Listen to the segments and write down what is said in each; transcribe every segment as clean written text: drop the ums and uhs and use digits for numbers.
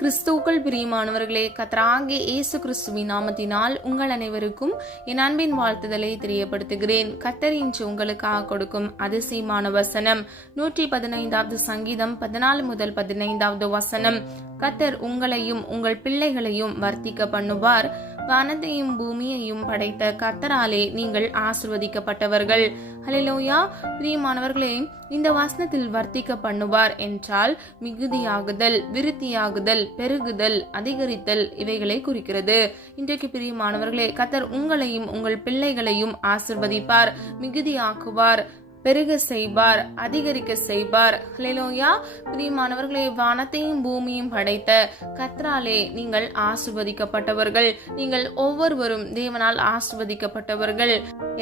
கிறிஸ்துவுக்குள் பிரியமானவர்களே, கர்த்தராகிய இயேசு கிறிஸ்துவின் நாமத்தினால் உங்கள் அனைவருக்கும் என் அன்பின் வாழ்த்துதலை தெரியப்படுத்துகிறேன். கர்த்தர் இன்று உங்களுக்காக கொடுக்கும் அதிசயமான வசனம் 115வது சங்கீதம் 14 முதல் 15வது வசனம். கர்த்தர் உங்களையும் உங்கள் பிள்ளைகளையும் வர்த்திக்க பண்ணுவார். வானத்தையும் பூமியையும் படைத்த கர்த்தராலே நீங்கள் ஆசிர்வதிக்கப்பட்டவர்கள். ஹல்லேலூயா. பிரியமானவர்களே, இந்த வசனத்தில் வர்த்திக்க பண்ணுவார் என்றால் மிகுதியாகுதல், விருத்தியாகுதல், பெருகுதல், அதிகரித்தல் இவைகளை குறிக்கிறது. இன்றைக்கு பிரியமானவர்களே, கர்த்தர் உங்களையும் உங்கள் பிள்ளைகளையும் ஆசிர்வதிப்பார், மிகுதியாக்குவார், பெருக செய்வார், அதிகரிக்க செய்வார். ஹல்லேலூயா. பிரியமானவர்களே, வானத்தையும் பூமியும் படைத்த கர்த்தராலே நீங்கள் ஆசிர்வதிக்கப்பட்டவர்கள். நீங்கள் ஒவ்வொருவரும் தேவனால் ஆசிர்வதிக்கப்பட்டவர்கள்.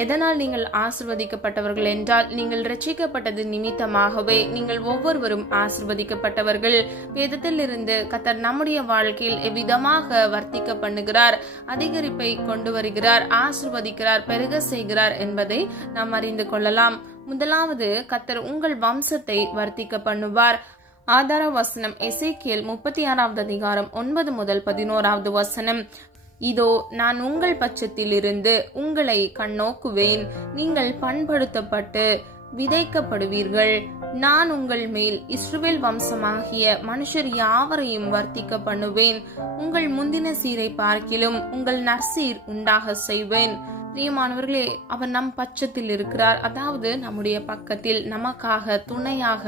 எதனால் நீங்கள் ஆசிர்வதிக்கப்பட்டவர்கள் என்றால், நீங்கள் ரட்சிக்கப்பட்டது நிமித்தமாகவே நீங்கள் ஒவ்வொருவரும் ஆசிர்வதிக்கப்பட்டவர்கள். வேதத்தில் இருந்து கர்த்தர் நம்முடைய வாழ்க்கையில் எவ்விதமாக வர்த்திக்க பண்ணுகிறார், அதிகரிப்பை கொண்டு வருகிறார், ஆசிர்வதிக்கிறார், பெருக செய்கிறார் என்பதை நாம் அறிந்து கொள்ளலாம். முதலாவது, கர்த்தர் உங்கள் வம்சத்தை வர்த்திக்க பண்ணுவார். ஆதார வசனம் எசேக்கியேல் 36வது அதிகாரம் 9 முதல் 11வது வசனம். இதோ, நான் உங்கள் பட்சத்தில் இருந்து உங்களை கண்ணோக்குவேன். நீங்கள் பண்படுத்தப்பட்டு விதைக்கப்படுவீர்கள். நான் உங்கள் மேல் இஸ்ரவேல் வம்சமாகிய மனுஷர் யாவரையும் வர்த்திக்க பண்ணுவேன். உங்கள் முந்தின சீரை பார்க்கிலும் உங்கள் நற்சீர் உண்டாக செய்வேன். பிரியமானவர்களே, அவர் நம் பட்சத்தில் இருக்கிறார். அதாவது நம்முடைய பக்கத்தில், நமக்காக, துணையாக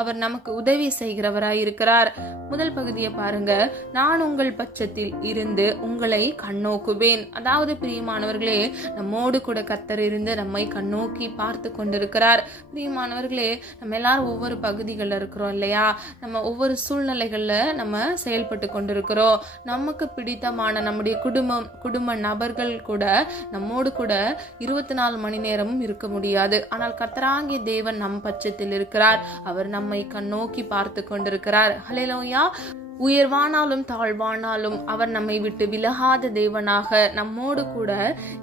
அவர் நமக்கு உதவி செய்கிறவராய் இருக்கிறார். முதல் பகுதியை பாருங்க. நான் உங்கள் பட்சத்தில் இருந்து உங்களை கண்ணோக்குவேன். அதாவது பிரியமானவர்களே, நம்மோடு கூட கர்த்தர் இருந்து நம்மை கண்ணோக்கி பார்த்து கொண்டிருக்கிறார். பிரியமானவர்களே, நம்ம எல்லாரும் ஒவ்வொரு பகுதிகளில் இருக்கிறோம் இல்லையா? நம்ம ஒவ்வொரு சூழ்நிலைகள்ல நம்ம செயல்பட்டு கொண்டிருக்கிறோம். நமக்கு பிடித்தமான நம்முடைய குடும்ப நபர்கள் கூட நம்மோடு கூட 24 மணி நேரமும் இருக்க முடியாது. ஆனால் கர்த்தராகிய தேவன் நம் பட்சத்தில் இருக்கிறார். அவர் நம்மை கண்ணோக்கி பார்த்து கொண்டிருக்கிறார். ஹல்லேலூயா. உயர்வானாலும் தாழ்வானாலும் அவர் நம்மை விட்டு விலகாத தேவனாக நம்மோடு கூட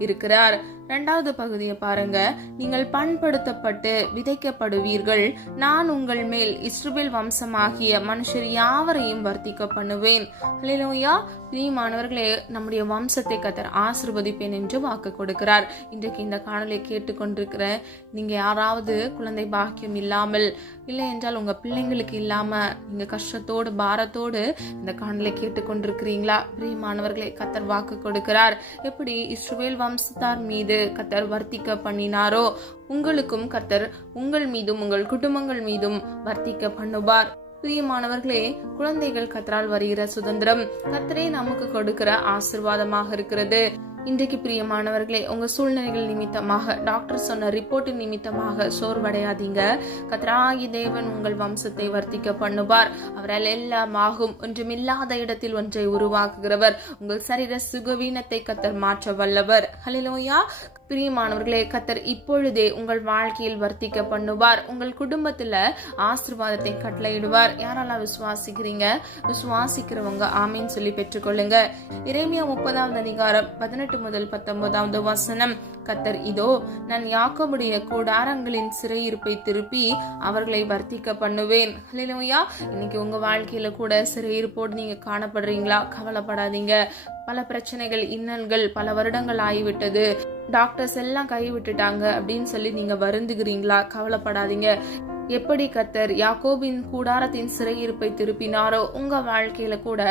இருக்கிறார். இரண்டாவது பகுதியை பாருங்க. நீங்கள் பண்படுத்தப்பட்டு விதைக்கப்படுவீர்கள். நான் உங்கள் மேல் இஸ்ரவேல் வம்சமாகிய மனுஷர் யாவரையும் வர்த்திக்க பண்ணுவேன். ஹல்லேலூயா. பிரியமானவர்களே, நம்முடைய வம்சத்தை கர்த்தர் ஆசீர்வதிப்பேன் என்று வாக்கு கொடுக்கிறார். இன்றைக்கு இந்த காணொலியை கேட்டுக்கொண்டிருக்கிற நீங்க யாராவது குழந்தை பாக்கியம் இல்லாமல், இல்லை என்றால் உங்க பிள்ளைங்களுக்கு இல்லாம நீங்க கஷ்டத்தோடு பாரத்தோடு இந்த காணொலியை கேட்டுக்கொண்டிருக்கிறீங்களா? பிரியமானவர்களே, கர்த்தர் வாக்கு கொடுக்கிறார். எப்படி இஸ்ரவேல் வம்சத்தார் மீது கர்த்தர் வர்த்திக்க பண்ணினாரோ, உங்களுக்கும் கர்த்தர் உங்கள் மீதும் உங்கள் குடும்பங்கள் மீதும் வர்த்திக்க பண்ணுவார். பிரியமானவர்களே, குழந்தைகள் கர்த்தரால் வருகிற சுதந்திரம், கர்த்தரே நமக்கு கொடுக்கிற ஆசீர்வாதமாக இருக்கிறது. இன்றைக்கு பிரியமானவர்களே, உங்க சூழ்நிலைகள் நிமித்தமாக, டாக்டர் சொன்ன ரிப்போர்ட் நிமித்தமாக சோர்வடையாதீங்க. கர்த்தராகிய தேவன் உங்கள் வம்சத்தை வர்த்திக்க பண்ணுவார். அவரால் எல்லாம் ஆகும். ஒன்றுமில்லாத இடத்தில் ஒன்றை உருவாக்குகிறவர். உங்கள் சரீர சுகவீனத்தை கர்த்தர் மாற்ற வல்லவர். ஹல்லேலூயா. பிரியமானவர்களே, கர்த்தர் இப்பொழுதே உங்கள் வாழ்க்கையில் வர்த்திக்க பண்ணுவார். உங்கள் குடும்பத்துல ஆசீர்வாதத்தை கட்டளையிடுவார். யாரெல்லாம் விசுவாசிக்கிறீங்க? விசுவாசிக்கிறவங்க ஆமீன் சொல்லி பெற்றுக்கொள்ளுங்க. எரேமியா 30வது அதிகாரம் 18 முதல் 19வது வசனம். கர்த்தர், இதோ, நான் யாக்கோபுடைய கூடாரங்களின் சிறையிருப்பை திருப்பி அவர்களை வர்த்திக்க பண்ணுவேன். ஹல்லேலூயா. இன்னைக்கு உங்க வாழ்க்கையில கூட சிறையிருப்போடு நீங்க காணப்படுறீங்களா? கவலைப்படாதீங்க. பல பிரச்சனைகள், இன்னல்கள், பல வருடங்கள் ஆகிவிட்டது, டாக்டர்ஸ் எல்லாம் கைவிட்டுட்டாங்க அப்படின்னு சொல்லி நீங்க வருந்துகிறீங்களா? கவலைப்படாதீங்க. எப்படி கர்த்தர் யாக்கோபின் கூடாரத்தின் சிறையிருப்பை திருப்பினாரோ, உங்க வாழ்க்கையில கூட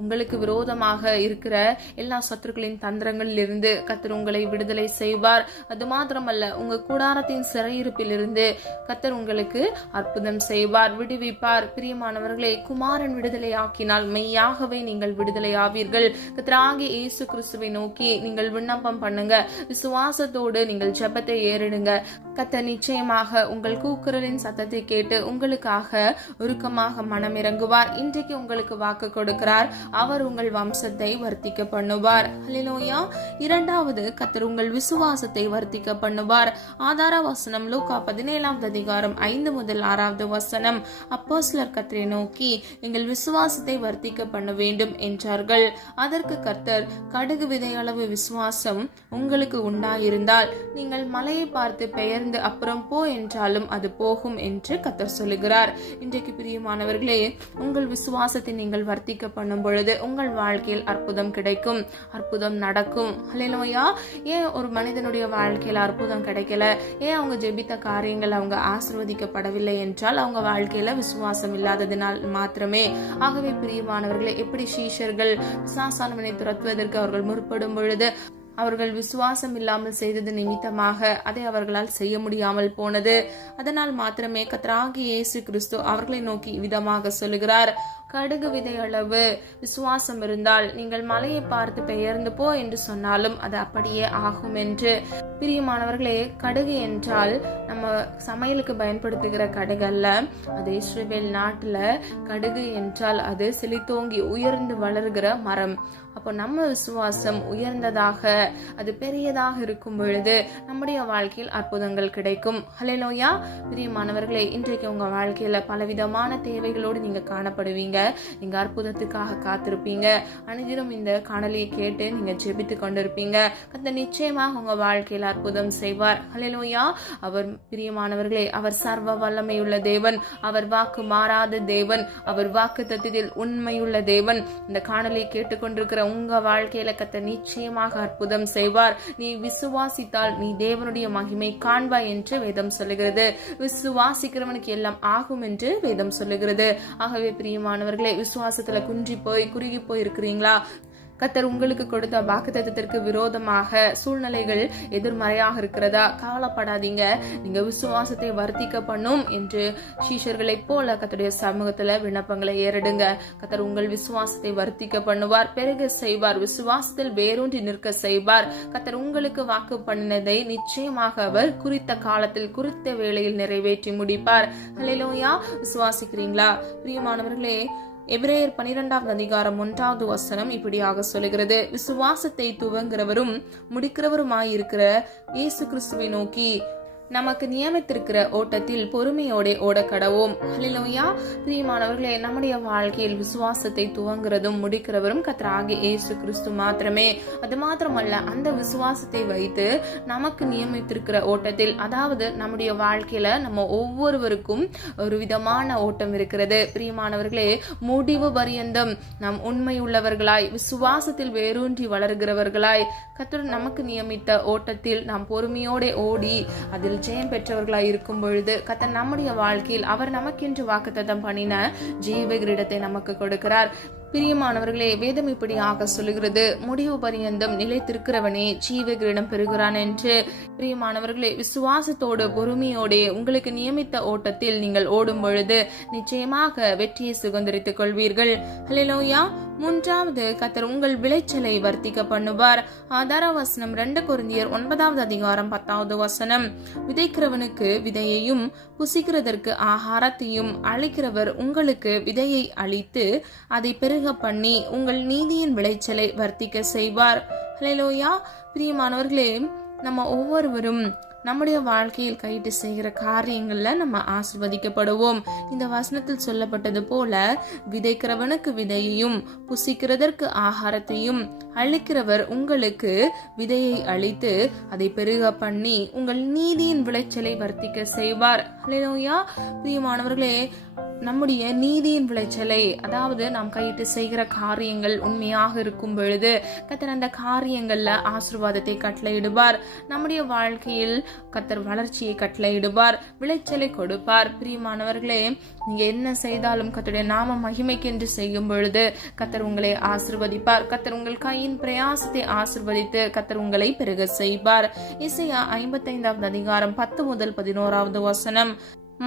உங்களுக்கு விரோதமாக இருக்கிற எல்லா சத்துருக்களின் தந்திரங்களில் இருந்து கர்த்தர் உங்களை விடுதலை செய்வார். அது மாத்திரமல்ல, உங்க கூடாரத்தின் சிறையிருப்பில் இருந்து கர்த்தர் உங்களுக்கு அற்புதம் செய்வார், விடுவிப்பார். பிரியமானவர்களே, குமாரன் விடுதலை ஆக்கினால் மெய்யாகவே நீங்கள் விடுதலை ஆவீர்கள். கர்த்தராகிய இயேசு கிறிஸ்துவை நோக்கி நீங்கள் விண்ணப்பம் பண்ணுங்க. விசுவாசத்தோடு நீங்கள் ஜெபத்தை ஏறிடுங்க. கர்த்தர் நிச்சயமாக உங்கள் கூக்குரலின் சத்தத்தை கேட்டு உங்களுக்காக உருக்கமாக மனம் இறங்குவார். இன்றைக்கு உங்களுக்கு வாக்கு கொடுக்கிறார். அவர் உங்கள் வம்சத்தை வர்த்திக்க பண்ணுவார். ஹல்லேலூயா. இரண்டாவது, கர்த்தர் உங்கள் விசுவாசத்தை வர்த்திக்க பண்ணுவார். ஆதார வசனம் லூக்கா 17வது அதிகாரம் 5 முதல் 6வது வசனம். அப்போஸ்தலர் கர்த்தரை நோக்கி எங்கள் விசுவாசத்தை வர்த்திக்க பண்ண வேண்டும் என்றார்கள். அதற்கு கர்த்தர், கடுகு விதையளவு விசுவாசம் உங்களுக்கு உண்டாயிருந்தால் நீங்கள் மலையை பார்த்து பெயர்ந்து அப்புறம் போ என்றாலும் அது போகும் என்று கர்த்தர் சொல்லுகிறார். இன்றைக்கு பிரியமானவர்களே, உங்கள் விசுவாசத்தை நீங்கள் வர்த்திக்க பண்ணும் பொழுது உங்கள் வாழ்க்கையில் அற்புதம் கிடைக்கும், அற்புதம் நடக்கும். ஹல்லேலூயா. ஏன் ஒரு மனிதனுடைய வாழ்க்கையில அற்புதம் கிடைக்கல, ஏன் அவங்க ஜெபித்த காரியங்கள் அவங்க ஆசீர்வதிக்கப்படவில்லை என்றால் அவங்க வாழ்க்கையில விசுவாசம் இல்லாததினால் மாத்திரமே. ஆகவே பிரியமானவர்களே, எப்படி சீஷர்கள் பிசாசானவனை துரத்துவதற்கு அவர்கள் முற்படும் பொழுது அவர்கள் விசுவாசம் இல்லாமல் செய்தது நிமித்தமாக அதை அவர்களால் செய்ய முடியாமல் போனது. அதனால் மாத்திரமே கர்த்தராகிய இயேசு கிறிஸ்து அவர்களை நோக்கி விதமாக சொல்லுகிறார், கடுகு விதை அளவு விசுவாசம் இருந்தால் நீங்கள் மலையை பார்த்து பெயர்ந்து போ என்று சொன்னாலும் அது அப்படியே ஆகும் என்று. பிரியமானவர்களே, கடுகு என்றால் நம்ம சமையலுக்கு பயன்படுத்துகிற கடுகு அல்ல. அது இஸ்ரவேல் நாட்டுல கடுகு என்றால் அது செழித்தோங்கி உயர்ந்து வளர்கிற மரம். அப்போ நம்ம விசுவாசம் உயர்ந்ததாக, அது பெரியதாக இருக்கும் பொழுது நம்முடைய வாழ்க்கையில் அற்புதங்கள் கிடைக்கும். ஹல்லேலூயா. பிரியமானவர்களே, இன்றைக்கு உங்க வாழ்க்கையில பலவிதமான தேவைகளோடு நீங்க காணப்படுவீங்க. நீங்க அற்புதத்துக்காக காத்திருப்பீங்க. அனைவரும் இந்த காணொலியை கேட்டு நீங்க ஜெபித்து கொண்டிருப்பீங்க. கர்த்தர் நிச்சயமாக உங்க வாழ்க்கையில் அற்புதம் செய்வார். ஹல்லேலூயா. அவர் பிரியமானவர்களே, அவர் சர்வ வல்லமையுள்ள தேவன், அவர் வாக்கு மாறாத தேவன், அவர் வாக்கு தத்தத்தில் உண்மையுள்ள தேவன். இந்த காணொலியை கேட்டுக்கொண்டிருக்கிற உங்க வாழ்க்கையில கர்த்தர் நிச்சயமாக அற்புதம் செய்வார். நீ விசுவாசித்தால் நீ தேவனுடைய மகிமை காண்பாய் என்று வேதம் சொல்லுகிறது. விசுவாசிக்கிறவனுக்கு எல்லாம் ஆகும் என்று வேதம் சொல்லுகிறது. ஆகவே பிரியமானவர்களே, விசுவாசத்துல குன்றி போய் குறுகி போய் இருக்கிறீங்களா? கர்த்தர் உங்களுக்கு கொடுத்த வாக்குத்தத்தத்திற்கு விரோதமாக சூழ்நிலைகள் எதிர்மறையாக இருக்கிறதா? கவலைப்படாதீங்க. நீங்க விசுவாசத்தை வர்த்திக்க பண்ணும் என்று சீஷர்களை போல கர்த்தருடைய சமூகத்துல விண்ணப்பங்களை ஏறிடுங்க. கர்த்தர் உங்கள் விசுவாசத்தை வர்த்திக்க பண்ணுவார், பெருக செய்வார், விசுவாசத்தில் வேரூன்றி நிற்க செய்வார். கர்த்தர் உங்களுக்கு வாக்கு பண்ணினதை நிச்சயமாக அவர் குறித்த காலத்தில் குறித்த வேளையில் நிறைவேற்றி முடிப்பார். ஹல்லேலூயா. விசுவாசிக்கிறீங்களா? பிரியமானவர்களே, எபிரேயர் 12 அதிகாரம் 1வது வசனம் இப்படியாக சொல்லுகிறது, விசுவாசத்தை துவங்குறவரும் முடிக்கிறவருமாயிருக்கிற இயேசு கிறிஸ்துவை நோக்கி நமக்கு நியமித்திருக்கிற ஓட்டத்தில் பொறுமையோட ஓட கடவோம். ஹல்லேலூயா. பிரியமானவர்களே, நம்முடைய வாழ்க்கையில் விசுவாசத்தை துவங்குறதும் முடிக்கிறவரும் கர்த்தராகிய இயேசு கிறிஸ்து மாத்திரமே. அது மாத்திரமல்ல, அந்த விசுவாசத்தை வைத்து நமக்கு நியமித்திருக்கிற ஓட்டத்தில், அதாவது நம்முடைய வாழ்க்கையில நம்ம ஒவ்வொருவருக்கும் ஒரு விதமான ஓட்டம் இருக்கிறது. பிரியமானவர்களே, முடிவு பரியந்தம் நாம் உண்மை உள்ளவர்களாய் விசுவாசத்தில் வேரூன்றி வளர்கிறவர்களாய் கர்த்தர் நமக்கு நியமித்த ஓட்டத்தில் நாம் பொறுமையோட ஓடி அதில் ஜெயம் பெற்றவர்களாய் இருக்கும் பொழுது கர்த்தர் நம்முடைய வாழ்க்கையில் அவர் நமக்கென்று வாக்குத்தத்தம் பண்ணின ஜீவ கிரீடத்தை நமக்கு கொடுக்கிறார். பிரியமானவர்களே, வேதம் இப்படியாக சொல்லுகிறது, முடிவு பரியந்தம் நிலைத்திருக்கிறவனே ஜீவ கிரீடம் பெறுகிறான் என்று. பிரியமானவர்களே, விசுவாசத்தோடு பொறுமையோடு உங்களுக்கு நியமித்த ஓட்டத்தில் நீங்கள் ஓடும் பொழுது நிச்சயமாக வெற்றியை சுதந்திரித்துக் கொள்வீர்கள். ஹல்லேலூயா. 3வது, கர்த்தர் உங்கள் விளைச்சலை வர்த்திக்க பண்ணுவார். ஆதார வசனம் 2 கொரிந்தியர் 9வது அதிகாரம் 10வது வசனம், விதைக்கிறவனுக்கு விதையையும் புசிக்கிறதற்கு ஆகாரத்தையும் அளிக்கிறவர் உங்களுக்கு விதையை அளித்து அதை பெருக பண்ணி உங்கள் நீதியின் விளைச்சலை வர்த்திக்க செய்வார். ஹல்லேலூயா. பிரியமானவர்களே, நம்ம ஒவ்வொருவரும் நம்முடைய வாழ்க்கையில் கையிட்டு செய்கிற காரியங்கள்ல நம்ம ஆசீர்வதிக்கப்படுவோம். இந்த வசனத்தில் சொல்லப்பட்டது போல விதைக்கிறவனுக்கு விதையையும் புசிக்கிறதற்கு ஆகாரத்தையும் அளிக்கிறவர் உங்களுக்கு விதையை அளித்து அதை பெருக பண்ணி உங்கள் நீதியின் விளைச்சலை வர்த்திக்க செய்வார். ஹல்லேலூயா. பிரியமானவர்களே, நம்முடைய நீதியின் விளைச்சலை, அதாவது நாம் கையிட்டு செய்கிற காரியங்கள் உண்மையாக இருக்கும் பொழுது கர்த்தர் அந்த காரியங்கள்ல ஆசீர்வாதத்தை கட்டளையிடுவார். நம்முடைய வாழ்க்கையில் கர்த்தர் வளர்ச்சியை கட்டளையிடுவார், விளைச்சலை கொடுப்பார். பிரியமானவர்களே, நீங்க என்ன செய்தாலும் கர்த்தருடைய நாம மகிமைக்கென்று செய்யும் பொழுது கர்த்தர் உங்களை ஆசீர்வதிப்பார். கர்த்தர் உங்கள் கையின் பிரயாசத்தை ஆசீர்வதித்து கர்த்தர் உங்களை பெருக செய்வார். எசேயா 55வது அதிகாரம் 10 முதல் 11வது வசனம்,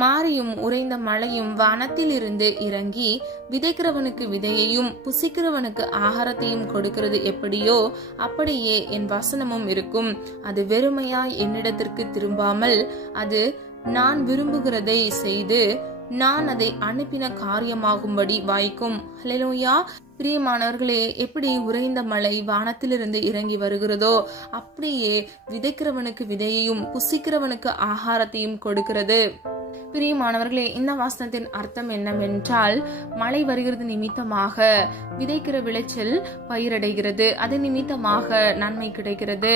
மாரியும் உறைந்த மழையும் வானத்தில் இருந்து இறங்கி விதைக்கிறவனுக்கு விதையையும் புசிக்கிறவனுக்கு ஆகாரத்தையும் கொடுக்கிறது எப்படியோ அப்படியே என் வசனமும் இருக்கும். அது வெறுமையாய் என்னிடத்திற்கு திரும்பாமல் அது நான் விரும்புகிறதை செய்து நான் அதை அனுப்பின காரியமாகும்படி வாய்க்கும். ஹல்லேலூயா. பிரியமானவர்களே, எப்படி உறைந்த மழை வானத்திலிருந்து இறங்கி வருகிறதோ அப்படியே விதைக்கிறவனுக்கு விதையையும் புசிக்கிறவனுக்கு ஆகாரத்தையும் கொடுக்கிறது. பிரியமானவர்களே, இந்த வாசனத்தின் அர்த்தம் என்னவென்றால், மழை வருகிறது நிமித்தமாக விதைக்கிற விளைச்சல் பயிரடைகிறது, அது நிமித்தமாக நன்மை கிடைக்கிறது.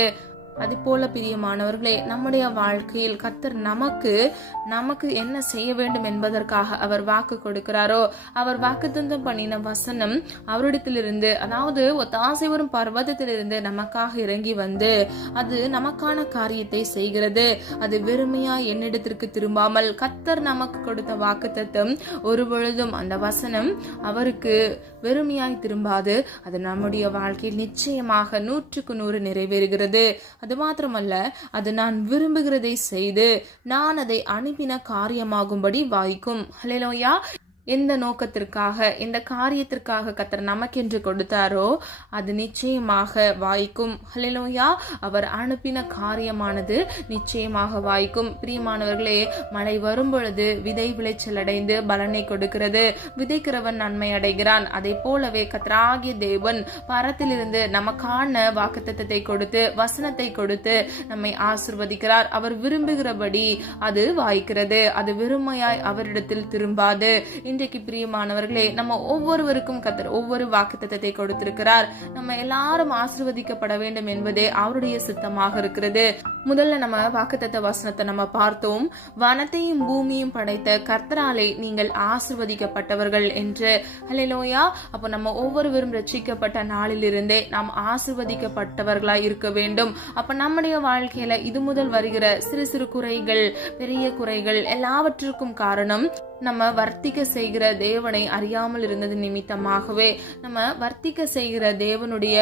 அது போல பிரியமானவர்களே, நம்முடைய வாழ்க்கையில் கர்த்தர் நமக்கு என்ன செய்ய வேண்டும் என்பதற்காக அவர் வாக்கு கொடுக்கிறாரோ, அவர் வாக்குத்தத்தம் பண்ணின வசனம் அவரிடத்திலிருந்து, அதாவது ஒத்தாசை வரும் பர்வதத்திலிருந்து நமக்காக இறங்கி வந்து அது நமக்கான காரியத்தை செய்கிறது. அது வெறுமையா என்னிடத்திற்கு திரும்பாமல் கர்த்தர் நமக்கு கொடுத்த வாக்குத்தத்தம் ஒரு பொழுதும் அந்த வசனம் அவருக்கு வெறுமையாய் திரும்பாது. அது நம்முடைய வாழ்க்கையில் நிச்சயமாக 100% நிறைவேறுகிறது. அது மாத்திரமல்ல, அது நான் விரும்புகிறதை செய்து நான் அதை அனுப்பின காரியமாகும்படி வாய்க்கும். ஹல்லேலூயா. எந்த நோக்கத்திற்காக, எந்த காரியத்திற்காக கர்த்தர் நமக்கென்று கொடுத்தாரோ அது நிச்சயமாக வாய்க்கும். ஹல்லேலூயா. அவர் அனுப்பின காரியமானது நிச்சயமாக வாய்க்கும். பிரியமானவர்களே, மழை வரும் பொழுது விதை விளைச்சல் அடைந்து பலனை கொடுக்கிறது. விதைக்கிறவன் நன்மை அடைகிறான். அதை போலவே கர்த்தராகிய தேவன் பரத்திலிருந்து நமக்கான வாக்குத்தத்தத்தை கொடுத்து வசனத்தை கொடுத்து நம்மை ஆசீர்வதிக்கிறார். அவர் விரும்புகிறபடி அது வாய்க்கிறது. அது வெறுமையாய் அவரிடத்தில் திரும்பாது. இன்றைக்கு பிரியமானவர்களே, நம்ம ஒவ்வொருவருக்கும் கர்த்தர் ஒவ்வொரு வாக்குத்தத்தத்தை கொடுத்திருக்கிறார். நம்ம எல்லாரும் ஆசீர்வதிக்கப்பட வேண்டும் என்பதே அவருடைய சித்தமாக இருக்கிறது. முதல்ல நம்ம வாக்குத்தத்த வசனத்தை நம்ம பார்த்தோம். வனத்தையும் பூமியும் படைத்த கர்த்தராலே நீங்கள் ஆசீர்வதிக்கப்பட்டவர்கள் என்று. ஹல்லேலூயா. அப்போ நம்ம ஒவ்வொருவரும் ரட்சிக்கப்பட்ட நாளிலிருந்தே நாம் ஆசீர்வதிக்கப்பட்டவர்களாய் இருக்க வேண்டும். அப்ப நம்முடைய வாழ்க்கையில இது முதல் வருகிற சிறு சிறு குறைகள், பெரிய குறைகள் எல்லாவற்றிற்கும் காரணம் நம்ம வர்த்திக்க செய்கிற தேவனை அறியாமல் இருந்தது நிமித்தமாகவே, நம்ம வர்த்திக்க செய்கிற தேவனுடைய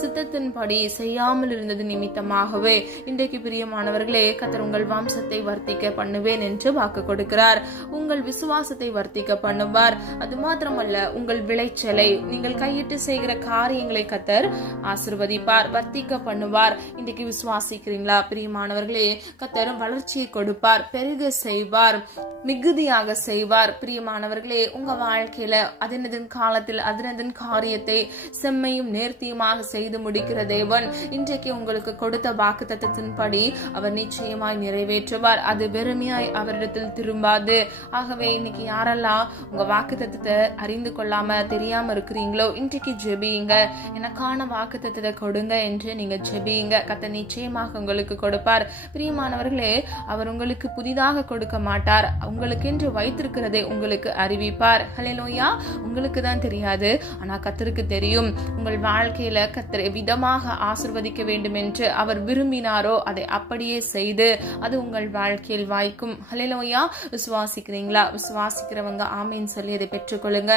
சித்தத்தின்படி செய்யாமல் இருந்தது நிமித்தமாகவே. இன்றைக்கு பிரியமானவர்களே, கர்த்தர் உங்கள் வம்சத்தை வர்த்திக்க பண்ணுவேன் என்று வாக்கு கொடுக்கிறார். உங்கள் விசுவாசத்தை வர்த்திக்க பண்ணுவார். அது மாத்திரமல்ல, உங்கள் விளைச்சலை, நீங்கள் கையிட்டு செய்கிற காரியங்களை கர்த்தர் ஆசீர்வதிப்பார், வர்த்திக்க பண்ணுவார். இன்றைக்கு விசுவாசிக்கிறீங்களா பிரியமானவர்களே? கர்த்தர் வளர்ச்சியை கொடுப்பார், பெருக செய்வார், மிகுதியாக செய்வார். பிரியமானவர்களே, உங்க வாழ்க்கையில அதனதன் காலத்தில் அதனதன் காரியத்தை செம்மையும் நேர்த்தியுமாக செய்து முடிக்கிற தேவன் இன்றைக்கு உங்களுக்கு கொடுத்த வாக்குத்தத்தத்தின்படி அவர் நிச்சயமாய் நிறைவேற்றுவார். அது வெறுமையாய் அவரிடத்தில் திரும்பாது. ஆகவே இன்னைக்கு யாரெல்லாம் உங்க வாக்குத்தத்தத்தை அறிந்து கொள்ளாம தெரியாம இருக்கிறீங்களோ, இன்றைக்கு ஜெபியுங்க. எனக்கான வாக்குத்தத்தத்தை கொடுங்க என்று நீங்க ஜெபியுங்க. கர்த்தர் நிச்சயமாக உங்களுக்கு கொடுப்பார். பிரியமானவர்களே, அவர் உங்களுக்கு புதிதாக கொடுக்க மாட்டார். உங்களுக்கென்று வைத்திருக்கிறதை உங்களுக்கு அறிவிப்பார். ஹல்லேலூயா. உங்களுக்கு தான் தெரியாது, ஆனா கர்த்தருக்கு தெரியும். உங்கள் வாழ்க்கையில கர்த்தர் விதமாக ஆசீர்வதிக்க வேண்டும் என்று அவர் விரும்பினாரோ அதை அப்படியே செய்து அது உங்கள் வாழ்க்கையில் வாய்க்கும். ஹல்லேலூயா. விசுவாசிக்கிறீங்களா? விசுவாசிக்கிறவங்க ஆமீன் சொல்லி அதை பெற்றுக்கொள்ளுங்க.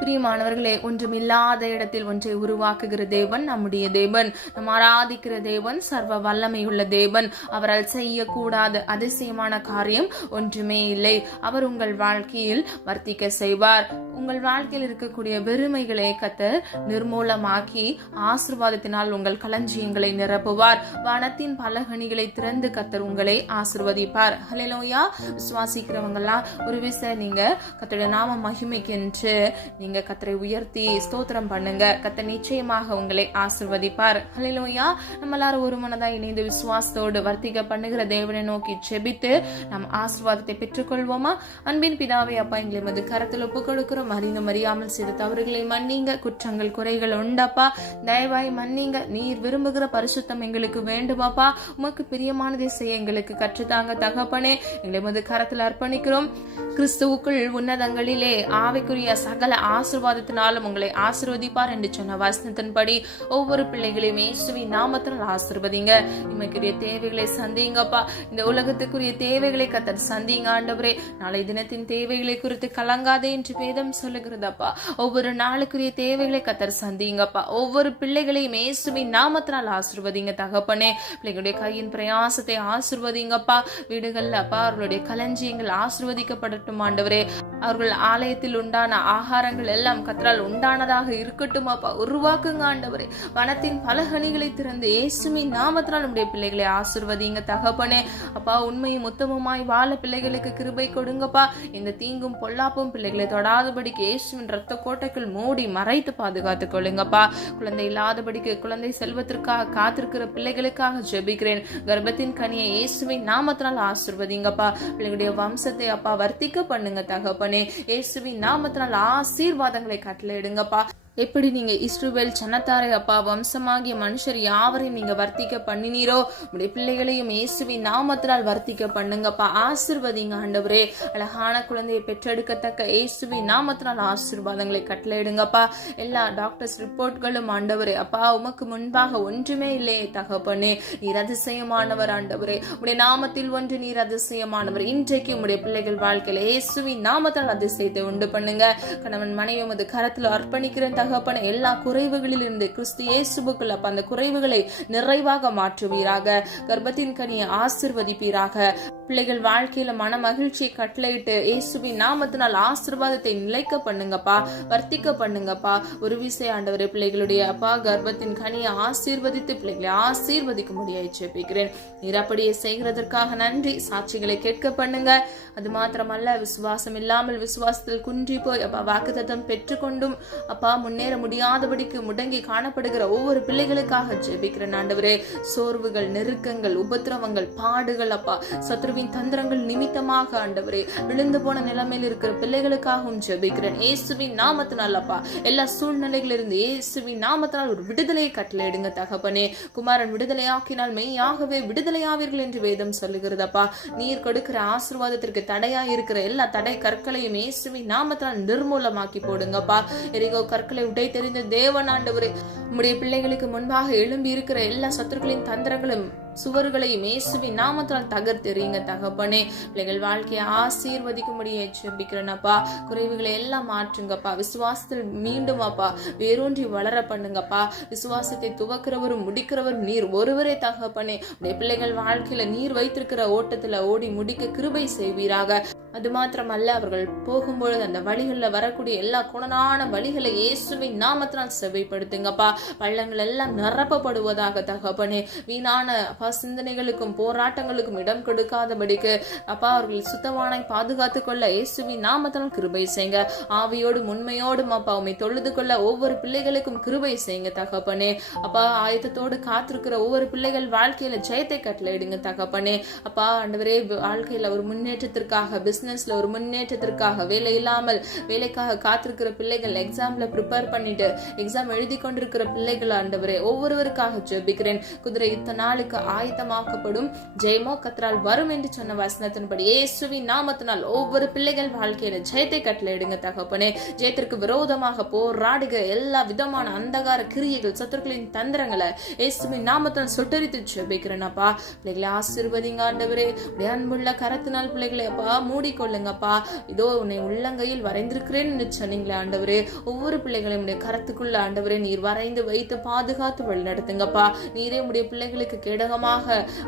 பிரியமானவர்களே, ஒன்றுமில்லாத இடத்தில் ஒன்றை உருவாக்குகிற தேவன் நம்முடைய தேவன். நம் ஆராதிக்கிற தேவன் சர்வ வல்லமையுள்ள தேவன். அவரால் செய்யக்கூடாத அதிசயமான காரியம் ஒன்றுமே இல்லை. அவர் உங்கள் வாழ்க்கையில் வர்த்திக்க செய்வார். உங்கள் வாழ்க்கையில் இருக்கக்கூடிய வெறுமைகளை கர்த்தர் நிர்மூலமாக்கி ஆசீர்வாதத்தினால் உங்கள் களஞ்சியங்களை நிரப்புவார். வானத்தின் பலகணிகளை திறந்து கர்த்தர் உங்களை ஆசீர்வதிப்பார். ஹல்லேலூயா. விசுவாசிக்கிறவங்களா ஒரு விஷயம், நீங்க கர்த்தருடைய நாம மகிமைக்கென்று நீங்க கர்த்தரை உயர்த்தி ஸ்தோத்திரம் பண்ணுங்க. கர்த்தர் நிச்சயமாக உங்களை ஆசீர்வதிப்பார். ஹல்லேலூயா. நம்ம எல்லாரும் ஒரு மனதா இணைந்து விசுவாசத்தோடு வர்த்திக்க பண்ணுகிற தேவனை நோக்கி ஜெபித்து நம் ஆசீர்வாதத்தை பெற்றுக்கொள்வோமா? அன்பின் பிதாவே, அப்பா, எங்களை மது கரத்தில் ஒப்புக் கொடுக்கிறோம். அறிந்தும் அறியாமல் செய்த தவறுகளை மன்னிங்க. குற்றங்கள் குறைகள் உண்டப்பா, தயவாய் மன்னிங்க. நீர் விரும்புகிற பரிசுத்தம் எங்களுக்கு வேண்டுமாப்பா. உமக்கு பிரியமானதை செய்ய எங்களுக்கு கற்றுத்தாங்க தகப்பனே. எங்களை மது கரத்தில் அர்ப்பணிக்கிறோம். கிறிஸ்துவுக்குள் உன்னதங்களிலே ஆவிக்குரிய சகல ஆசீர்வாதத்தினாலும் உங்களை ஆசீர்வதிப்பார் என்று சொன்ன வசனத்தின்படி ஒவ்வொரு பிள்ளைகளையும் இயேசுவின் நாமத்தினால் ஆசீர்வதிங்க. இமைக்குரிய தேவைகளை சந்திங்கப்பா. இந்த உலகத்துக்குரிய தேவைகளை கர்த்தர் சந்திங்க ஆண்டவரே. நாளை தினத்தின் தேவைகளை குறித்து கலங்காதே என்று வேதம் சொல்லுகிறதப்பா. ஒவ்வொரு நாளுக்குரிய தேவைகளை கர்த்தர் சந்திங்கப்பா. ஒவ்வொரு பிள்ளைகளையும் இயேசுவின் நாமத்தினால் ஆசீர்வதிங்க தகப்பனே. பிள்ளைகளுடைய கையின் பிரயாசத்தை ஆசீர்வதிங்கப்பா. வீடுகள்ல அப்பா அவர்களுடைய களஞ்சியங்கள் ஆசீர்வதிக்கப்படட்டும் ஆண்டவரே. அவர்கள் ஆலயத்தில் உண்டான ஆகாரங்கள் எல்லாம் கர்த்தரால் உண்டானதாக இருக்கட்டும் அப்பா. உருவாக்குங்க ஆண்டவரே. வனத்தின் பலகணிகளை திறந்து இயேசுவின் நாமத்தினால் நம்முடைய பிள்ளைகளை ஆசீர்வதிங்க தகப்பனே. அப்பா, உண்மையும் உத்தமமாய் வாழ பிள்ளைகளுக்கு கிருபை கொடுங்கப்பா. இந்த தீங்கும் பொல்லாப்பும் பிள்ளைகளை தொடாதபடிக்கு இயேசுவின் ரத்த கோட்டைக்குள் மூடி மறைத்து பாதுகாத்துக் கொள்ளுங்கப்பா. குழந்தை இல்லாதபடிக்கு குழந்தை செல்வத்திற்காக காத்திருக்கிற பிள்ளைகளுக்காக ஜெபிக்கிறேன். கர்ப்பத்தின் கனியை இயேசுவின் நாமத்தினால் ஆசீர்வதிங்கப்பா. பிள்ளைகளுடைய வம்சத்தை அப்பா வர்த்திக்க பண்ணுங்க தகப்பனே. இயேசுவின் நாமத்தினால் ஆசீர்வாதங்களை கட்டளையிடுங்கப்பா. எப்படி நீங்க இஸ்ரவேல் ஜனத்தாரை அப்பா வம்சமாகிய மனுஷர் யாவரையும் நீங்க வர்த்திக்க பண்ணினீரோ உடைய பிள்ளைகளையும் இயேசுவின் நாமத்தினால் வர்த்திக்க பண்ணுங்கப்பா. ஆசீர்வதிங்க ஆண்டவரே. அழகான குழந்தையை பெற்றெடுக்கத்தக்க இயேசுவின் நாமத்தினால் ஆசீர்வாதங்களை கட்டளையிடுங்கப்பா. எல்லா டாக்டர்ஸ் ரிப்போர்ட்களும் ஆண்டவரே அப்பா உமக்கு முன்பாக ஒன்றுமே இல்லையே தகப்பனே. நீர் அதிசயமானவர் ஆண்டவரே. உடைய நாமத்தில் ஒன்று நீர் அதிசயமானவர். இன்றைக்கு உடைய பிள்ளைகள் வாழ்க்கையில இயேசுவின் நாமத்தால் அதிசயத்தை உண்டு பண்ணுங்க. கணவன் மனைவி உமது கரத்தில் அர்ப்பணிக்கிற தகப்பன எல்லா குறைவுகளில் இருந்து கிறிஸ்து இயேசுவுக்குள் அப்ப அந்த குறைவுகளை நிறைவாக மாற்றுவீராக. கர்ப்பத்தின் கனியை ஆசிர்வதிப்பீராக. பிள்ளைகள் வாழ்க்கையில மன மகிழ்ச்சியை கட்டளையிட்டு இயேசுவின் நாமத்தினால் ஆசீர்வாதத்தை நிலைக்க பண்ணுங்கப்பா, வர்த்திக்க பண்ணுங்கப்பா. ஒரு விசை ஆண்டவரே பிள்ளைகளுடைய அப்பா கர்ப்பத்தின் கனியை ஆசீர்வதித்து பிள்ளைகளை ஆசீர்வதிக்க முடியாது ஜெபிக்கிறேன். நீர் அப்படியே செய்கிறதற்காக நன்றி. சாட்சிகளை கேட்க பண்ணுங்க. அது மாத்திரமல்ல விசுவாசம் இல்லாமல் விசுவாசத்தில் குன்றி போய் அப்பா வாக்குத்தத்தம் பெற்றுக்கொண்டும் அப்பா முன்னேற முடியாதபடிக்கு முடங்கி காணப்படுகிற ஒவ்வொரு பிள்ளைகளுக்காக ஜெபிக்கிறேன் ஆண்டவரே. சோர்வுகள், நெருக்கங்கள், உபத்திரவங்கள், பாடுகள் அப்பா சத்ருவின் தந்திரங்கள் நிமித்தமாக ஆண்டவரே விழுந்து போன நிலைமையில் இருக்கிற பிள்ளைகளுக்காகவும் ஜெபிக்கிறேன். இயேசுவின் நாமத்தினால் அப்பா எல்லா சூழ்நிலைகளிலிருந்து இயேசுவின் நாமத்தினால் ஒரு விடுதலையை கட்டளையிடுங்க தகப்பனே. குமாரன் விடுதலையாக்கினால் மெய்யாகவே விடுதலையாவீர்கள் என்று வேதம் சொல்லுகிறதப்பா. நீர் கொடுக்கிற ஆசீர்வாதத்திற்கு தடையா இருக்கிற எல்லா தடை கற்களையும் இயேசுவின் நாமத்தினால் நிர்மூலமாக்கி போடுங்கப்பா. எரிகோ கற்களை உடை தெரிந்த தேவன் ஆண்டவரே உம்முடைய பிள்ளைகளுக்கு முன்பாக எழும்பி இருக்கிற எல்லா சத்துருக்களின் தந்திரங்களும் சுவர்களையும் இயேசுவின் நாமத்தால் தகர்த்தெறியுங்க தகப்பனே. பிள்ளைகள் வாழ்க்கையை ஆசீர்வதிக்கும்படியே ஜெபிக்கிறேனப்பா. குறைவுகளை எல்லாம் மாற்றுங்கப்பா. விசுவாசத்தில் மீண்டும் அப்பா வேரூன்றி வளர பண்ணுங்கப்பா. விசுவாசத்தை துவக்கிறவரும் முடிக்கிறவரும் நீர் ஒருவரே தகப்பனே. பிள்ளைகள் வாழ்க்கையில நீர் வைத்திருக்கிற ஓட்டத்துல ஓடி முடிக்க கிருபை செய்வீராக. அது மாத்திரமல்ல அவர்கள் போகும்பொழுது அந்த வழிகளில் வரக்கூடிய எல்லா குணனான வழிகளை இயேசுவின் நாமத்தினால் செவைப்படுத்துங்கப்பா. பள்ளங்கள் எல்லாம் நிரப்பப்படுவதாக தகப்பனே. வீணான அப்பா சிந்தனைகளுக்கும் போராட்டங்களுக்கும் இடம் கொடுக்காதபடிக்கு அப்பா அவர்கள் சுத்தமான பாதுகாத்துக் கொள்ள இயேசுவின் நாமத்தினால் கிருபை செய்யுங்க. ஆவியோடும் உண்மையோடும் அப்பா உம்மை தொழுது கொள்ள ஒவ்வொரு பிள்ளைகளுக்கும் கிருபை செய்யுங்க தகப்பனே. அப்பா ஆயத்தத்தோடு காத்திருக்கிற ஒவ்வொரு பிள்ளைகள் வாழ்க்கையில ஜெயத்தை கட்டளையிடுங்க தகப்பனே. அப்பா ஆண்டவரே வாழ்க்கையில ஒரு முன்னேற்றத்திற்காக பிசினஸ்ல ஒரு முன்னேற்றத்திற்காக வேலை இல்லாமல் வேலைக்காக காத்திருக்கிற பிள்ளைகள் எக்ஸாம்ல ப்ரிப்பேர் பண்ணிட்டு எக்ஸாம் எழுதி கொண்டிருக்கிற பிள்ளைகள் ஆண்டவரே ஒவ்வொருவருக்காக ஜெபிக்கிறேன். குதிரை இத்தனை நாளுக்கு ஆயத்தமாக்கப்படும் ஜெயமோ கத்தரால் வரும் என்று சொன்ன வசனத்தின்படி இயேசுவின் நாமத்தினால் ஒவ்வொரு பிள்ளைகள் வாழ்க்கையில ஜெயத்தை கட்டளையிடுங்க தகப்பனே. ஜெயத்திற்கு விரோதமாக போராடுகிற எல்லா விதமான அந்தகார கிரியைகள் சத்துருக்களின் தந்திரங்களை இயேசுவின் நாமத்தினால் சுட்டரித்து ஜெபிக்கிறேனப்பா. பிள்ளைகளை ஆசீர்வதிங்க ஆண்டவரே. அன்புள்ள கரத்தினால் பிள்ளைகளை அப்பா மூடிக்கொள்ளுங்கப்பா. இதோ உன்னை உள்ளங்கையில் வரைந்திருக்கிறேன்னு சொன்னீங்களே ஆண்டவரே. ஒவ்வொரு பிள்ளைகளையும் உடைய கரத்துக்குள்ள ஆண்டவரே நீர் வரைந்து வைத்து பாதுகாத்து வழி நடத்துங்கப்பா. நீரே உடைய பிள்ளைகளுக்கு கேடகமாக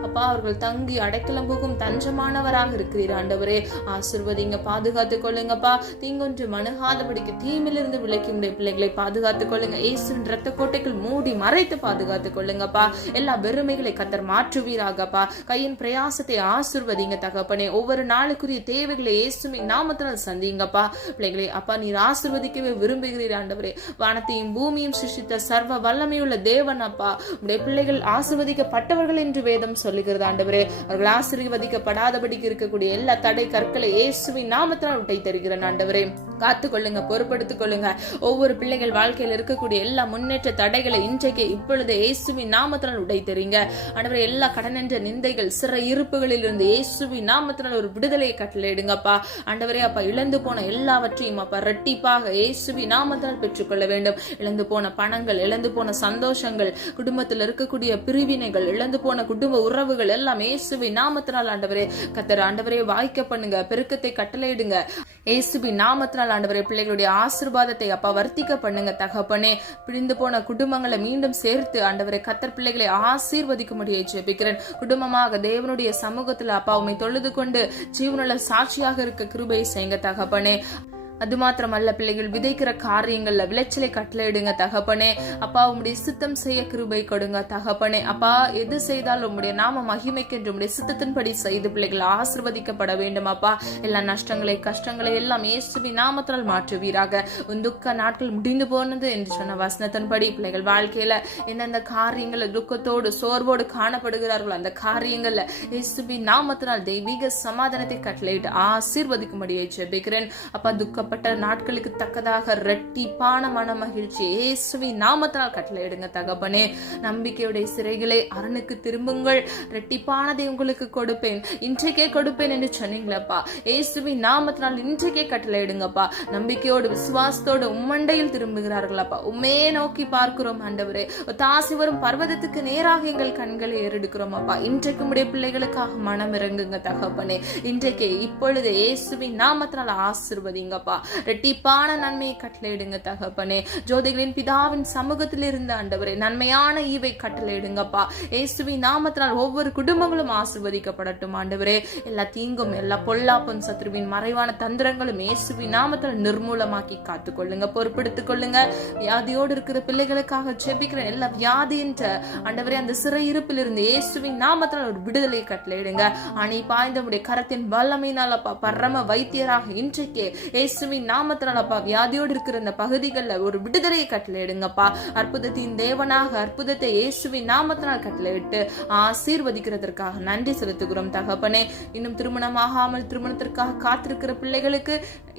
அப்பா அவர்கள் தங்கி அடைக்கலம் போகும் தஞ்சமானவராக இருக்கிறீர் ஆண்டவரே. ஆசீர்வதிங்க, பாதுகாத்துக் கொள்ளுங்கப்பா. தீங்கொன்று மணுகாதபடிக்கு தீமிலிருந்து விலக்கி உடைய பிள்ளைகளை பாதுகாத்துக் கொள்ளுங்க. இயேசுவின் இரத்த கோட்டைகள் மூடி மறைத்து பாதுகாத்துக் கொள்ளுங்கப்பா. எல்லா வெறுமைகளை கத்தர் மாற்றுவீராகப்பா. கையின் பிரயாசத்தை ஆசீர்வதிங்க தகப்பனே. ஒவ்வொரு நாளுக்குரிய தேவைகளை இயேசுவின் நாமத்தினால் சந்திங்கப்பா. பிள்ளைகளை அப்பா நீர் ஆசீர்வதிக்கவே விரும்புகிறீர் ஆண்டவரே. வானத்தையும் பூமியும் சிருஷ்டித்த சர்வ வல்லமையுள்ள தேவன் அப்பா உடைய பிள்ளைகள் ஆசீர்வதிக்கப்பட்டவர்கள் என்று வேதம் சொல்லுகிறது ஆண்டவரே. அவர்கள் ஆசீர்வதிக்கப்படாதபடிக்கு இருக்கக்கூடிய எல்லா தடை கற்களை இயேசுவின் நாமத்தினால் உடை தருகிறேன் ஆண்டவரே. காத்துக்கொள்ளுங்க, பொறுப்படுத்திக் கொள்ளுங்க. ஒவ்வொரு பிள்ளைகள் வாழ்க்கையில் இருக்கக்கூடிய எல்லா முன்னேற்ற தடைகளை இன்றைக்கு இப்பொழுது இயேசுவின் நாமத்தினால் உடை தருங்க ஆண்டவரே. எல்லா கடன் என்ற நிந்தைகள் சிறை இருப்புகளில் இருந்து இயேசுவின் நாமத்தினால் ஒரு விடுதலையை கட்டளையிடுங்கப்பா ஆண்டவரே. அப்பா இழந்து போன எல்லாவற்றையும் அப்பா இரட்டிப்பாக இயேசுவின் நாமத்தினால் பெற்றுக்கொள்ள வேண்டும். இழந்து போன பணங்கள், இழந்து போன சந்தோஷங்கள், குடும்பத்தில் இருக்கக்கூடிய பிரிவினைகள், இழந்து போன குடும்ப உறவுகள் எல்லாம் இயேசுவின் நாமத்தினால் ஆண்டவரே கத்தர் ஆண்டவரே வாய்க்க பண்ணுங்க. பெருக்கத்தை கட்டளையிடுங்க இயேசுவின் நாமத்தினால் ஆண்டவரே. பிள்ளைகளுடைய ஆசீர்வாதத்தை அப்பா வர்த்திக்க பண்ணுங்க தகப்பனே. பிரிந்து போன குடும்பங்களை மீண்டும் சேர்த்து ஆண்டவரே கத்தர் பிள்ளைகளை ஆசீர்வதிக்க முடிய ஜெபிக்கிறேன். குடும்பமாக தேவனுடைய சமூகத்துல அப்பா உம்மை தொழுது கொண்டு ஜீவனுள்ள சாட்சியாக இருக்க கிருபை செய்யுங்க தகப்பனே. அது மாத்திரமல்ல பிள்ளைகள் விதைக்கிற காரியங்கள்ல விளைச்சலை கட்டளையிடுங்க தகப்பனே. அப்பா உம்முடைய சித்தம் செய்ய கிருபை கொடுங்க தகப்பனே. அப்பா எது செய்தாலும் உம்முடைய நாம மகிமைக்கு என்று உம்முடைய சித்தத்தின்படி செய்து பிள்ளைகள் ஆசீர்வதிக்கப்பட வேண்டும் அப்பா. எல்லா நஷ்டங்களை கஷ்டங்களை எல்லாம் இயேசுவின் நாமத்தால் மாற்றுவீராக. துக்க நாட்கள் முடிந்து போனது என்று சொன்ன வசனத்தின்படி பிள்ளைகள் வாழ்க்கையில எந்தெந்த காரியங்கள்ல துக்கத்தோடு சோர்வோடு காணப்படுகிறார்கள் அந்த காரியங்கள்ல இயேசுவின் நாமத்தினால் தெய்வீக சமாதானத்தை கட்டளையிட்டு ஆசீர்வதிக்கும்படியை ஜெபிக்கிறேன் அப்பா. துக்க சிறையாக்கப்பட்ட நாட்களுக்கு தக்கதாக இரட்டிப்பான மன மகிழ்ச்சி இயேசுவின் நாமத்தினால் கட்டளையிடுங்க தகப்பனே. நம்பிக்கையுடைய சிறைகளை அரணுக்கு திரும்புங்கள், இரட்டிப்பானதை உங்களுக்கு கொடுப்பேன், இன்றைக்கே கொடுப்பேன் என்று சொன்னீங்களப்பா. இயேசுவின் நாமத்தினால் இன்றைக்கே கட்டளையிடுங்கப்பா. நம்பிக்கையோடு விசுவாசத்தோடு உம்மண்டையில் திரும்புகிறார்களப்பா. உம்மே நோக்கி பார்க்கிறோம் ஆண்டவரே. தாசி வரும் பர்வதத்துக்கு நேராக எங்கள் கண்களை ஏறெடுக்கிறோம் அப்பா. இன்றைக்கு உடைய பிள்ளைகளுக்காக மனம் இறங்குங்க தகப்பனே. இன்றைக்கு இப்பொழுது இயேசுவின் நாமத்தினால் ஆசீர்வதிங்கப்பா. இரட்டிப்பான நன்மையை கட்டளையிடுங்க தகப்பனே. ஜோதிகளின் பிதாவின் சமூகத்தில் இருந்த ஆண்டவரே நன்மையான ஈவை கட்டளையிடுங்கப்பா. இயேசுவின் நாமத்தினால் ஒவ்வொரு குடும்பங்களும் ஆசீர்வதிக்கப்படட்டும் ஆண்டவரே. எல்லா தீங்கும் எல்லா பொல்லாப்பும் சத்ருவின் மறைவான தந்திரங்களும் இயேசுவின் நாமத்தில் நிர்மூலமாக்கி காத்துக்கொள்ளுங்க, பொறுப்படுத்திக் கொள்ளுங்க. வியாதியோடு இருக்கிற பிள்ளைகளுக்காக ஜெபிக்கிற எல்லா வியாதி என்ற ஆண்டவரே அந்த சிறை இருப்பில் இருந்து இயேசுவின் நாமத்தில் ஒரு விடுதலை கட்டளையிடுங்க. அணி பாய்ந்த உடைய கரத்தின் வல்லமையினாலப்பா பரம வைத்தியராக இன்றைக்கே இயேசுவின் நாமத்தினாலப்பா வியாதியோடு இருக்கிற இந்த பகுதிகளில் ஒரு விடுதலையை கட்டளையிடுங்கப்பா. அற்புதத்தின் தேவனாக அற்புதத்தை இயேசுவின் நாமத்தினால் கட்டளையிட்டு ஆசீர்வதிக்கிறதற்காக நன்றி செலுத்துகிறோம் தகப்பனே. இன்னும் திருமணமாகாமல் திருமணத்திற்காக காத்திருக்கிற பிள்ளைகளுக்கு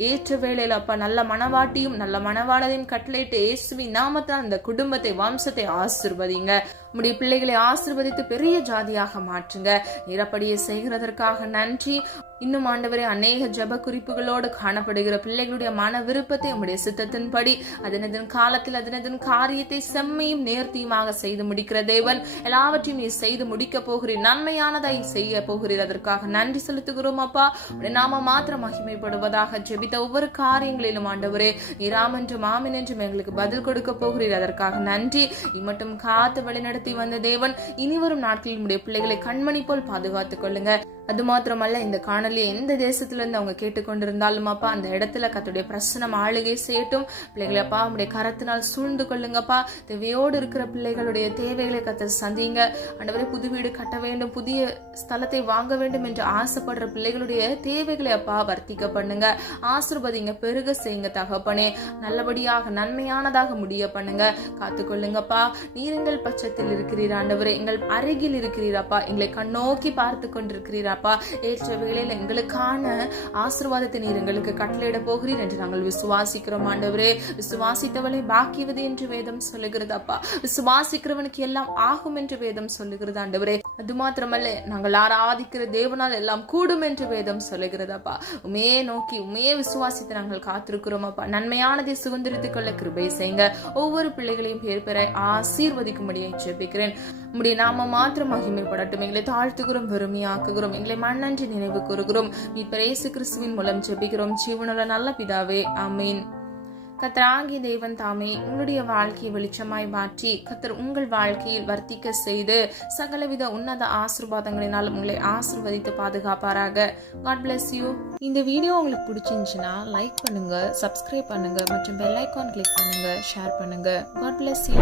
ஏற்ற வேளையில அப்பா நல்ல மனவாட்டியும் நல்ல மனவாளையும் கட்டளையிட்டு இயேசுவின் நாமத்தால் அந்த குடும்பத்தை வம்சத்தை ஆசீர்வதிங்க. உம்முடைய பிள்ளைகளை ஆசீர்வதித்து பெரிய ஜாதியாக மாற்றுங்க. நிரப்படியை செய்கிறதற்காக நன்றி. இன்னும் ஆண்டவரே அநேக ஜப குறிப்புகளோடு காணப்படுகிற பிள்ளைகளுடைய மன விருப்பத்தை உம்முடைய சித்தத்தின்படி அதனதன் காலத்தில் அதனதன் காரியத்தை செம்மையும் நேர்த்தியுமாக செய்து முடிக்கிற தேவன். எல்லாவற்றையும் நீ செய்து முடிக்க போகிறீர், நன்மையானதை செய்ய போகிறீர். அதற்காக நன்றி செலுத்துகிறோம் அப்பா. நாம மாத்திரம் மகிமைப்படுவதாக ஜெபித்த ஒவ்வொரு காரியங்களிலும் ஆண்டவரே நீராம் என்றும் ஆமென் என்றும் எங்களுக்கு பதில் கொடுக்க போகிறீர். அதற்காக நன்றி. இம்மட்டும் காத்து வழிநடத்தி வந்த தேவன் இனி வரும் நாட்களில் உடைய பிள்ளைகளை கண்மணி போல் பாதுகாத்துக் கொள்ளுங்க. அது மாத்திரமல்ல இந்த காணொலியை எந்த தேசத்துல இருந்து அவங்க கேட்டுக்கொண்டிருந்தாலும் அப்பா அந்த இடத்துல கர்த்தருடைய பிரசன்னம் ஆளுகை செய்யட்டும். பிள்ளைகளை அப்பா உடைய கரத்தினால் சூழ்ந்து கொள்ளுங்கப்பா. தேவையோடு இருக்கிற பிள்ளைகளுடைய தேவைகளை கர்த்தர் சந்திங்க ஆண்டவரே. புது வீடு கட்ட வேண்டும், புதிய ஸ்தலத்தை வாங்க வேண்டும் என்று ஆசைப்படுற பிள்ளைகளுடைய தேவைகளை அப்பா வர்த்திக்க பண்ணுங்க, ஆசீர்வதிங்க, பெருக செய்யுங்க தகப்பனே. நல்லபடியாக நன்மையானதாக முடிய பண்ணுங்க, காத்துக்கொள்ளுங்கப்பா. நீர் எங்கள் பட்சத்தில் இருக்கிறீர் ஆண்டவரே, எங்கள் அருகில் இருக்கிறீரப்பா, எங்களை கண்ணோக்கி பார்த்து கொண்டிருக்கிறீரா அப்பா. ஏற்ற வேளையில் எங்களுக்கான ஆசீர்வாதத்தை நீர் எங்களுக்கு கட்டளையிட போகிறீர் என்று நாங்கள் விசுவாசிக்கிறோம் ஆண்டவரே. விசுவாசித்தவளை பாக்கியவது என்று வேதம் சொல்லுகிறது அப்பா. விசுவாசிக்கிறவனுக்கு எல்லாம் ஆகும் என்று வேதம் சொல்லுகிறது ஆண்டவரே. அது மாத்திரமல்ல நாங்கள் ஆராதிக்கிற தேவனால் எல்லாம் கூடும் என்று வேதம் சொல்லுகிறது அப்பா. உமையே நோக்கி உமையே விசுவாசித்து நாங்கள் காத்திருக்கிறோம் அப்பா. நன்மையானதை சுதந்திரித்துக் கொள்ள கிருபை செய்யுங்க. ஒவ்வொரு பிள்ளைகளையும் பேர் பெற ஆசீர்வதிக்கும்படியை ஜெபிக்கிறேன். உம்முடைய நாம மாத்திரம் மகிமைப்படட்டும். எங்களை தாழ்த்துகிறோம், வெறுமையாக்குகிறோம், எங்களை மண்ணன்றி நினைவு கூறுகிறோம். மீட்பர் இயேசு கிறிஸ்துவின் மூலம் ஜெபிக்கிறோம் ஜீவனுள்ள நல்ல பிதாவே, ஆமீன். கர்த்தராகிய தேவன் தாமே உங்களுடைய வாழ்க்கையை வெளிச்சமாய் மாற்றி கர்த்தர் உங்கள் வாழ்க்கையில் வர்த்திக்க செய்து சகலவித உன்னத ஆசீர்வாதங்களினால் உங்களை ஆசீர்வதித்து பாதுகாப்பாராக. God bless you. இந்த வீடியோ உங்களுக்கு பிடிச்சிருந்துச்சுன்னா லைக் பண்ணுங்க, சப்ஸ்கிரைப் பண்ணுங்க மற்றும் பெல் ஐகான் கிளிக் பண்ணுங்க, ஷேர் பண்ணுங்க. God bless you.